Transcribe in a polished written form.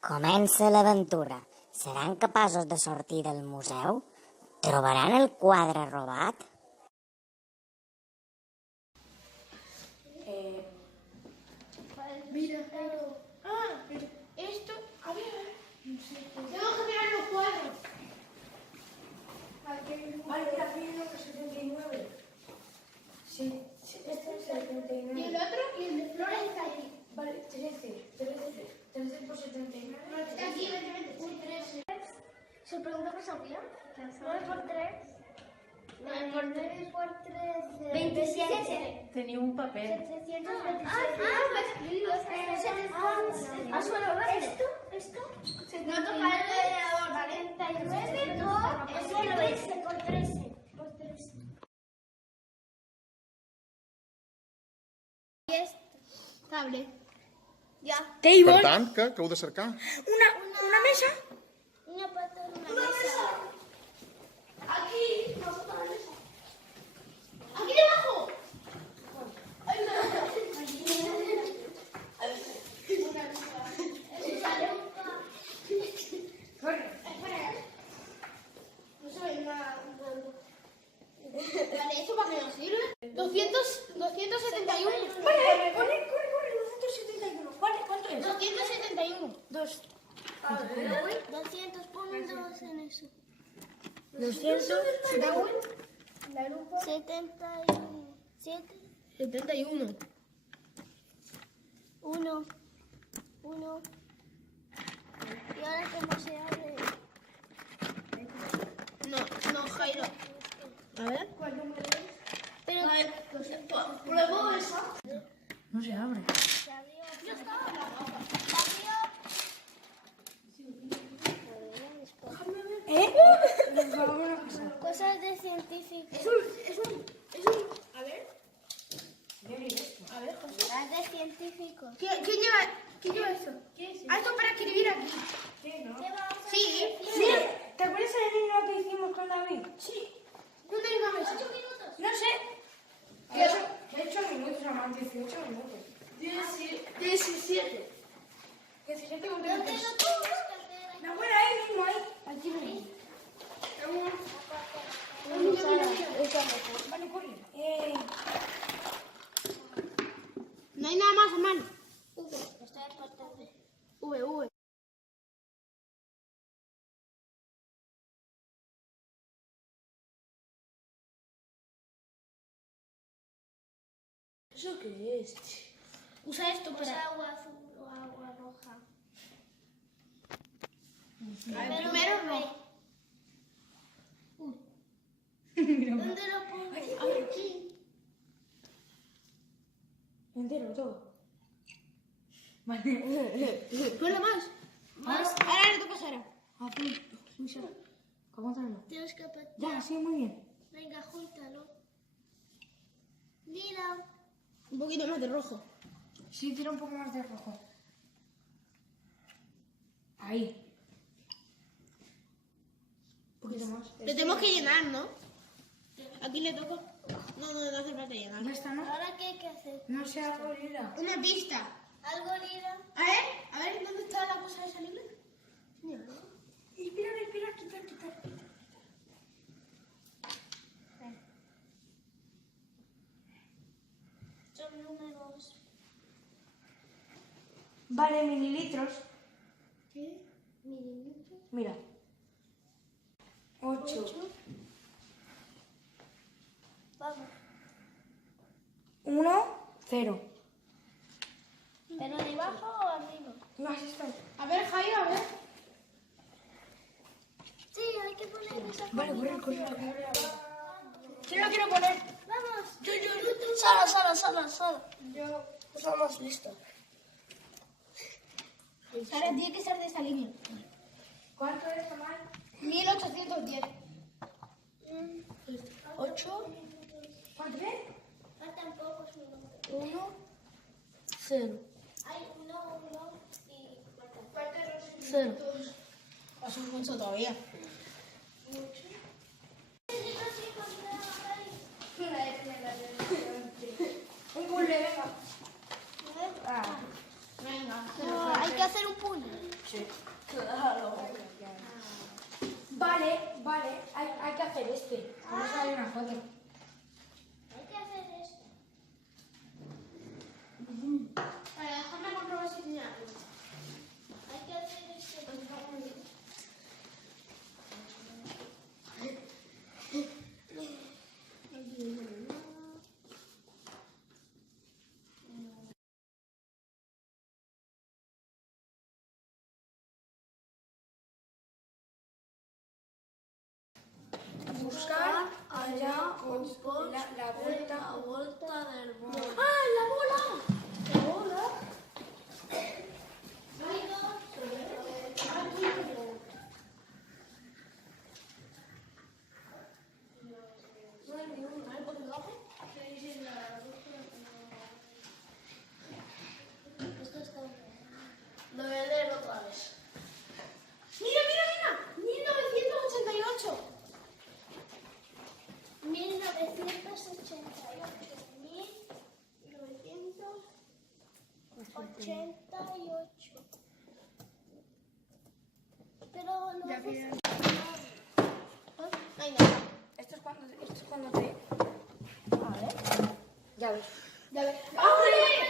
Comença l'aventura. Seran capaços de sortir del museu? Trobaran el quadre robat? Mira, esto, a ver, no sé. Tengo que mirar los cuadros. Vale, mira, 1979. Sí, este es 79. Y el otro, y el de Flores está aquí. Vale, 13 por 79. No, está aquí, vete. 13. ¿Se pregunta por Sofía? 9 por 3. 9 por 3 por 13. 27. Tenía un papel. 727. Esto. No tocar el ordenador, ¿vale? 79 por 13. Por 13. Y esto. Tablet. Ya. Per tant, què heu de cercar? Una mesa. Una pata de una mesa. Aquí. Nosotros la mesa. Aquí debajo. Vale, ¿esto para qué nos sirve? 271. Vale, corre, 271. Vale, ¿cuánto es? 271. 200, pon un 2 en eso. 200, la lupa. 71. 71. 1. ¿Y ahora cómo se abre? No, Jairo. A ver. ¿Cuál número es? Pero, a ver, pruebo esa. No se abre. Se abrió. Ya está. Cosas de científicos. Es un. A ver. A ver, José. Cosas de científicos. ¿Quién lleva esto? ¿Qué es eso? Esto para escribir aquí. ¿Qué, no? Sí. ¿Te acuerdas del libro que hicimos con David? Sí. ¿Dónde hay una mesa? 8 minutos. No sé. ¿Qué 8 minutos, amor? 18 minutos. 17. 17 ¿Dónde minutos. lo tienes? No, bueno, ahí mismo, ahí. Aquí mismo. Vale, corre. No hay nada más a mano. Está de parte. V. ¿Eso qué es? Usa esto para agua azul o agua roja. Primero no. ¿Dónde lo pongo? Aquí. Entero, todo. Vale. Ponle más. Ahora le toca a Sara. Azul. Uy, Sara. Aguántalo. Tienes que apretar. Ya, sí, muy bien. Venga, júntalo. Mira. Un poquito más de rojo. Sí, tira un poco más de rojo. Ahí. Un poquito más. Le tenemos que llenar, ¿no? Aquí le toca. No hace falta llenar. Ya está, ¿no? ¿Ahora qué hay que hacer? No sé, algo lila. Una pista. ¿Algo lila? A ver, ¿dónde está la cosa de esa lila? Espera, quitar. Son números. Vale, mililitros. ¿Qué? Mililitros. Mira. 8. Vamos. 1, 0. ¿Pero debajo o arriba? No, así está. A ver, Jairo, a ver. Sí, hay que poner esa Vale, combinación. corre. ¿Quién lo quiero poner? Vamos. Yo. Sara. Yo. Estamos listos. Sara, tiene que ser de esta línea. ¿Cuánto es, Tomás? 1810. 8. ¿Cuánto es? Faltan pocos minutos. 1, 0. Hay uno y faltan 0. Pasa mucho todavía. Un puzzle, venga. Venga. Hay que hacer un puzzle. Sí. no sale una foto. Hay que hacer esto. Vale, déjame comprobar si tiene algo. Hay que hacer esto. Buscar allá la vuelta. La vuelta del mundo. ¡Ah, la bola! La bola. No hay ni un árbol debajo. Esto está bien. Lo voy a leer otra vez. ¡Mira, mira, mira! 1988. 1988. Pero no. Ya bien. Venga. Esto es cuando te... A ver. Ya ves. Ya ves. ¡Abre!